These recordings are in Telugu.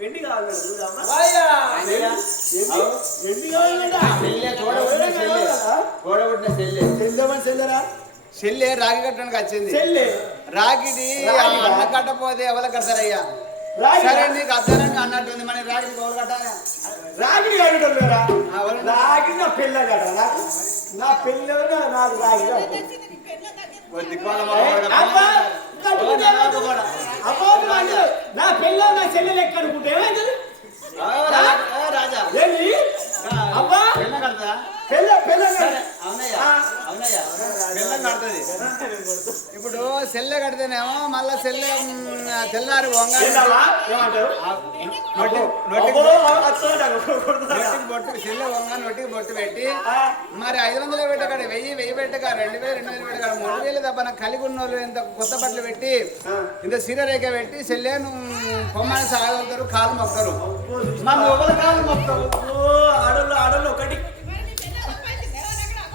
పెళ్లి కావాలి చెల్లె రాగి కట్టడానికి వచ్చింది. రాగిడి అన్న కట్టపోతే ఎవరు కడతారయ్యా? సరే నీకు అర్థానికి అన్నట్టుంది. మన రాగిడి ఎవరు కట్టాలి? రాగిడి కట్టడం లేదా? రాగి నా పెళ్ళ కట్ట నా పెళ్ళ నాకు రాగి నా పెళ్ళ నా చెల్లె లెక్క అనుకుంటే ఏమైంది? రాజా అబ్బా కడతా ఇప్పుడు సెల్లె కడితేనేమో మళ్ళా సెల్లె తెల్లారి సెల్లె వంగ నొట్టికి బొట్టు పెట్టి మరి 500 పెట్టకాడ 1000 పెట్టక 2000 పెట్టకాడ 3000 తప్ప కలిగి ఉన్న వాళ్ళు ఇంత కొత్త బట్టలు పెట్టి ఇంత సీరరేఖ పెట్టి సెల్లెను పొమ్మని సాగలుగుతారు, కాలు మొక్కుతారు. మన ఒకరి కాలు మొక్కుతావు, ఆడోళ్ళు ఒకటి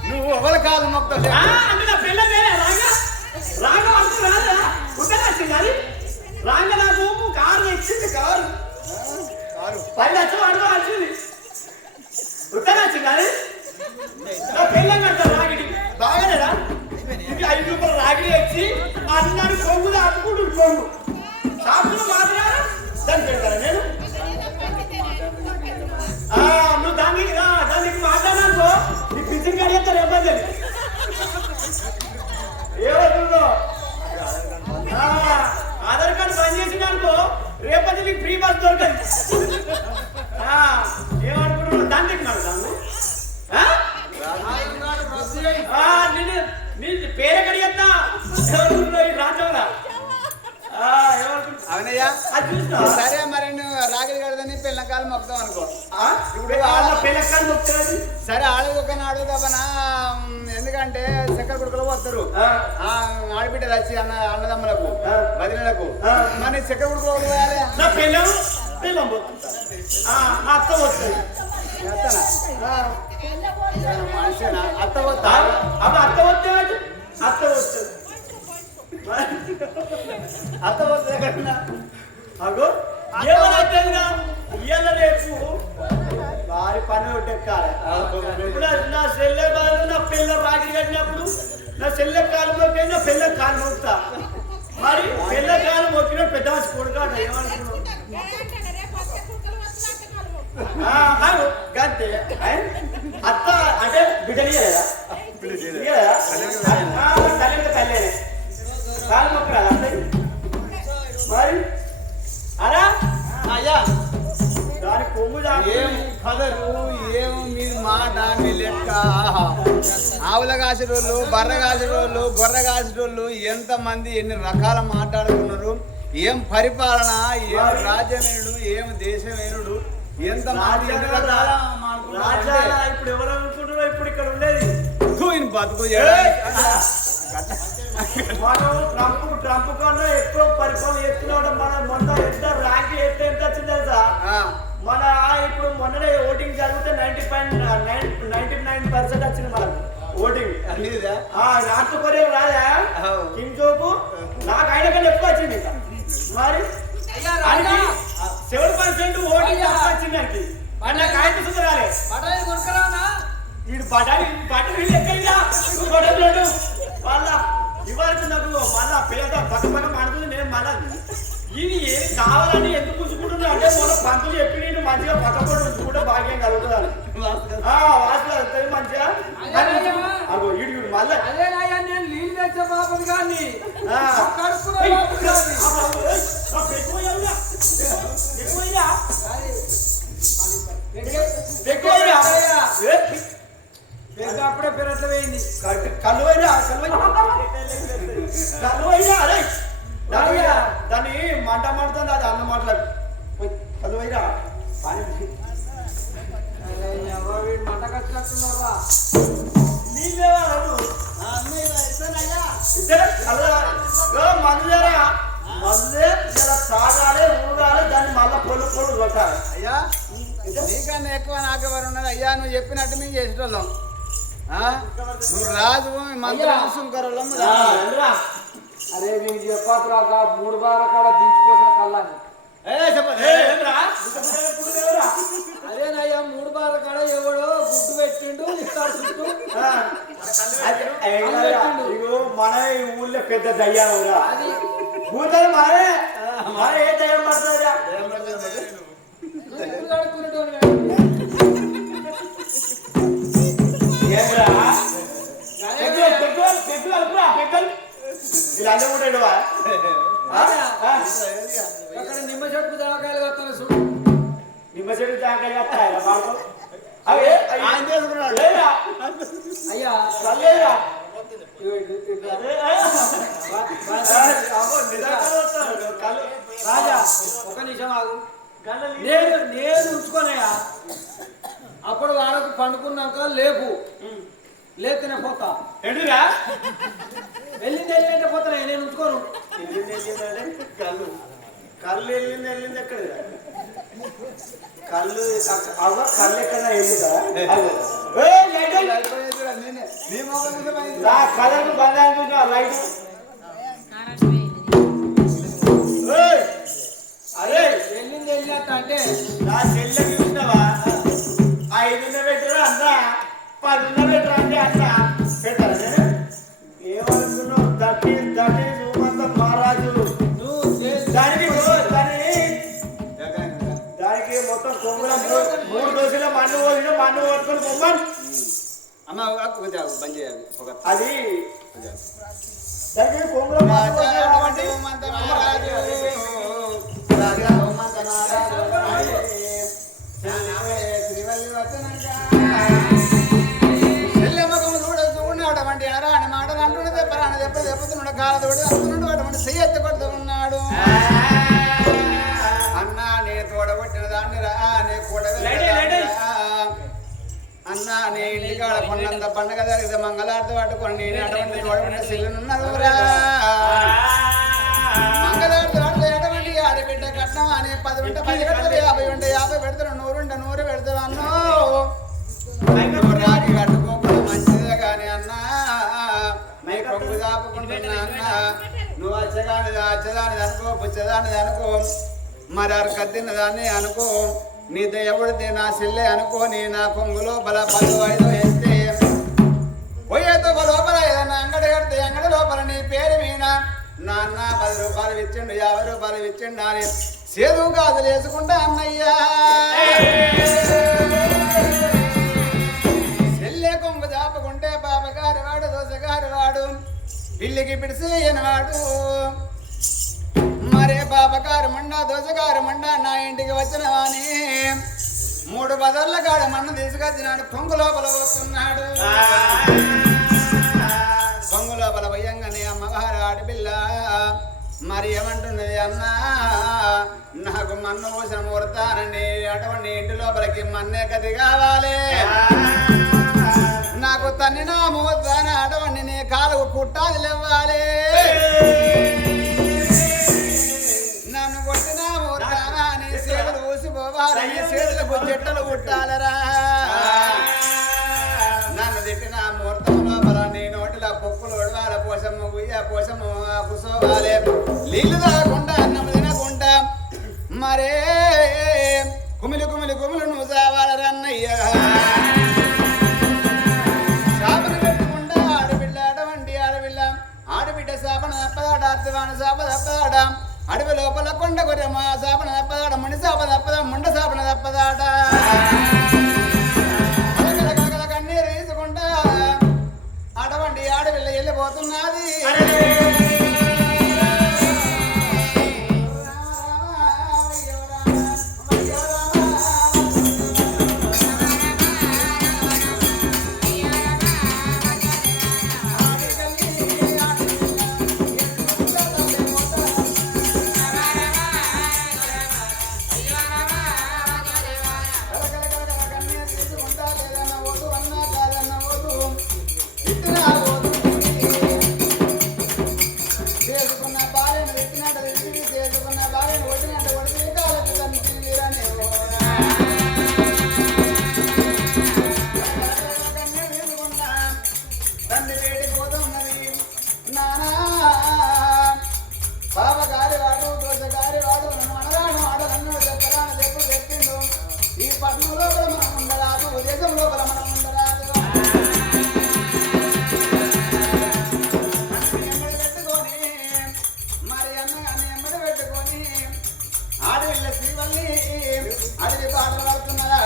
నువ్వు ఎవరి కాదు మొక్కుతావు. రాంగ నాకు కారు ఇచ్చింది, కారు 10 లక్షలు అడుగు వచ్చింది కానీ నా పెళ్ళం కడతారు రాగిడి బాగానేరా. ఇది 5 రూపాయలు రాగిడి వచ్చి అన్నాడు కొంగు అమ్ముకుంటు కొంగు షాపులో మాట్లాడారా దాన్ని పెడతారా? నేను నువ్వు దానికి మాట్లాడానుకో నీ పిచ్చి కడిగేస్తారు ఇబ్బంది ఏమవుతుందో. ఆధార్ కార్డు బంద్ చేసిన అనుకో రేపటి నీకు ఫ్రీ బస్ దొరకదు. ఏమనుకుంటున్నావు దానికి నేను పేరే కడిగేస్తా రాజ్యంగా అవునయ్యా. సరే మరి నువ్వు రాగిడి కడదని పిల్లకాయలు మొక్కుతాం అనుకో. పిల్లకాయలు మొక్కుతుంది. సరే ఆడొకని అడుగుతావనా? ఎందుకంటే చక్కెర కుడుకలు వస్తారు ఆడబిడ్డలు వచ్చి అన్నదమ్ములకు వదినలకు. మరి చక్కెర కుడుకలు పోయాలి. నా పిల్లం అత్త వస్తుంది. మనిషినా అత్త వస్తా? అత్త వస్తే అత్త వస్తుంది. అత్త వస్తే కన్నా అగో ఏమవుతుందిగా ఇయ్యాల రేపు వారి పని ఒట్టెక్కాలి. నా చెల్లె బాలు నా పిల్ల రాగి కట్టినప్పుడు నా చెల్లె కాలు మొక్కి నా పిల్ల కాలు మొక్కుతా. మరి పిల్ల కాలు మొక్కిన పెద్ద కొడుకాట ఏమనుకున్నావు? గంతే అత్త అంటే బిడ్డలేదా తల్లి కాలు మొక్కరా మరి అరా అయ్యా దాని కొమ్ము ఏం కదరు ఏం మీరు మాట మీ లెక్క. ఆవుల కాసేటోళ్ళు, బర్ర కాసేటోళ్ళు, గొర్రె కాసేటోళ్ళు ఎంతమంది ఎన్ని రకాల మాట్లాడుకున్నారు. ఏం పరిపాలన, ఏం రాజ్యమేనుడు, ఏం దేశమేనుడు, ఎంతమంది ఎన్ని రకాల మాట్లాడుకున్నారు. ఇప్పుడు ఎవరు అనుకుంటున్నారో ఇప్పుడు ఇక్కడ ఉండేది బతుకు ట్రంప్ కన్నా ఎక్కువ పరిపాలన చేస్తున్నాడు. మన మొన్న ఎంత ర్యాంక్ ఎంత వచ్చింది తెలుసా? మన ఇప్పుడు మొన్ననే ఓటింగ్ జరిగితే 99% వచ్చింది మనకు ఓటింగ్. నార్త్ కొరియా రాదా కిమ్ జోంగ్ నాకు ఆయన కన్నా ఎక్కువ వచ్చింది. మరి 7% ఓటింగ్ వచ్చింది దానికి. నాకు ఆయన చూసుకురాలే వీడు బట్టలు ఎక్కడిదా గొడవలు మళ్ళా ఇవ్వాలి నాకు మళ్ళా పిల్లతో పక్క పక్క మాడుతుంది. నేను మళ్ళా ఇది కావాలని ఎందుకు ఉంచుకుంటుంది అంటే మొన్న పంతులు చెప్పి నేను మంచిగా పక్కపడి ఉంచుకుంటే భాగ్యం కలుగుతుంది. వాసులు వస్తాయి మంచిగా అగో ఇడు మళ్ళా నీళ్ళు తెచ్చే పాపం కానీ అప్పుడే పెరట్లో పోయింది. కళ్ళు అయినా దాన్ని మంట మండుతుంది. అది అన్న మాట్లాడు కళ్ళు అయినా మంట కట్టినట్టున్నారా? మందే తాగాలి ఊగాలి దాన్ని మళ్ళీ పొలు కొట్టాలి. అయ్యా నీకన్నా ఎక్కువ నాకెవరు ఉన్నది అయ్యా? నువ్వు చెప్పినట్టు మేము చేసేటోళ్ళం. నువ్వు రాజు మంత్రం సుంకరోళ్ళం. అరే మీకు చెప్పాక 3 వారాల కాడ దించిపోసిన కళ్ళని పెద్ద దయ్యావురా భూతాలు మారే మారే ఏ దయ్యం పడుతుందిరా ఏమరా ఇలా అన్నీ ఉంటాడు అక్కడ నిమ్మ చెట్టు దాకాయలు కట్టాలి చూడు. నిమ్మ చెట్టు దాకాయలు కట్టాలి బాబు అవి అయ్యా చల్లేరా రాజా ఒక నిమిషం ఆగు. నేను ఉంచుకోనయ్యా. అప్పుడు వాళ్ళకు పండుకున్నాక లేపు లేతేనే పోతా. ఎడురా వెళ్ళింది వెళ్ళింటే పోతానే నేను ఉంచుకోను. కళ్ళు కళ్ళు వెళ్ళింది ఎక్కడ కళ్ళు కళ్ళు ఎక్కడ వెళ్ళిందా కలర్ బంధా లైట్ అరే వెళ్ళింది వెళ్ళినట్ట అంటే నా చెల్లె చూసినావా 5 పెట్టరా అన్న 10 పెట్టరా అంటే అన్న పెట్టారా నేను ఏమనుకున్నావు దట్టి సుమంత మహారాజు దానికి మొత్తం కొమ్ముల 3 దోశల మన్ను పోసిన మన్ను పట్టుకొని పొమ్మని అమ్మ బంద్ చేయాలి అది దానికి కొమ్ముల అటువంటి అరాని మాటలు అంటుండే దెబ్బరాని దెబ్బతున్నాడు కాలతోటి అంటున్నాడు అటువంటి చెయ్యెత్తి కొడుతూ ఉన్నాడు. అన్నా నే తోడబట్టిన దాన్ని రా నే కూడా అన్నా నే ఇంటికాడ కొన్నంత పండగ జరిగితే మంగళార్తి పట్టుకొని నేను అటువంటి తోడబట్టిన సిల్లునున్నదురా మంగళార్తి పడితే అటువంటి ఆడబిడ్డ కట్నం అని 10 ఉంటే 10 పెడతారు 50 ఉంటే 50 పెడతారు 100 ఉంటే 100 పెడతారు అన్నో రాగి కట్టుకోకుండా మంచిదే కానీ అన్నా నీ కొడుకు దాపుకుంటున్నా అన్న నువ్వు అచ్చదానిది అనుకో పుచ్చదానిది అనుకో మరి అరకద్దిన దాన్ని అనుకో నీ దేవుడితే నా సిల్లే అనుకోని నా కొంగులో బల 10 వేస్తే పోయేతో లోపల ఏదన్నా అంగడి కడితే అంగడి లోపల నీ పేరు మీద నాన్న 10 రూపాయలు ఇచ్చిండు 50 రూపాయలు ఇచ్చిండు అని సేదు గాజులు వేసుకుంటా అన్నయ్యా చెల్లె కొంగు దాపుకుంటే బాబగారి వాడు దోసగారి వాడు పిల్లికి పిడిసేయనవాడు మరే బాబగారు మండ దోసగారు మండ నా ఇంటికి వచ్చినవాని 3 బదర్ల కాడ మన్ను తీసుకొచ్చినాడు కొంగు లోపల వస్తున్నాడు కొంగు లోపల పోయంగానే అమ్మగారు ఆడపిల్ల మరి ఏమంటున్నది అన్నా నాకు మన్ను పోసిన ముడతానండి అటువంటి ఇంటి లోపలికి మన్నే గది కావాలి నాకు తన్నినా ముద్దాన అటువంటి నీ కాలు కుట్టాది లేవాలి నన్ను కొట్టినా ముద్దానా నీ చేతులు ఊసిపోవాలి నీ చేతులకు చెట్టలు కుట్టాలరా నన్ను తిట్టిన ముహూర్తం లోపల నీ నోటిలో పొక్కులు ఒడవాలి పోసమ్మ గుయ్య పోసమ్మ కూసోవాలి నీళ్ళు తాగకుండా అన్నం తినకుండా మరే కుమిలి కుమిలి కుమిలి నువ్వు చావాలి అన్నయ్య శాపను పెట్టుకుంటా ఆడబిడ్డ అటువంటి ఆడబిడ్డ శాపన తప్పదాడ అర్థవాన శాప తప్పదాడ అడవి లోపల కొండ గొర్రెమ్మ శాపన తప్పదాడ ముని శాప తప్పదా ముండ శాపన తప్పదాడ కలకల కన్నీరు తీసుకుంటా అటువంటి ఆడపిల్ల వెళ్ళిపోతున్నది అడవి పాటలు పడుతున్నారా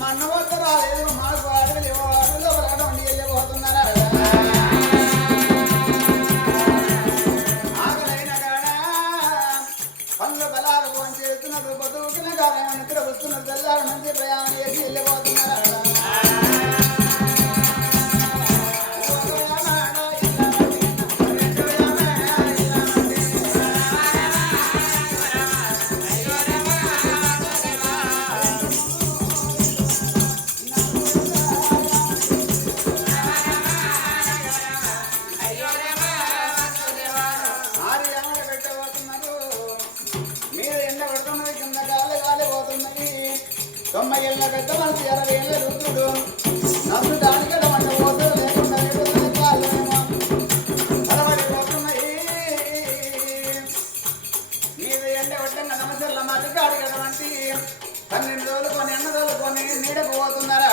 మన్నవద్ద రాలేదు మాకు అడవి అడవి వెళ్ళిపోతున్నారా ఆకలైన కాడ పనులు బలాలు ఫోన్ చేస్తున్నారు పొద్దుకిన కాలం నిద్ర వస్తున్నారు తెల్లారు నుంచి ప్రయాణం చేసి వెళ్ళిపోతున్నారా తొమ్మిదేళ్ళ పెద్ద మనసు 60 ఏళ్ళ రుద్రుడు నన్ను దానికడ వంట పోతలు లేకుండా అలవాడిపోతున్నాయి మీద ఎండ వడ్డంగా నమసల్ల మధ్య అడగడం అంటే 12 రోజులు కొని ఎన్న రోజులు కొని నీడకు పోతున్నారా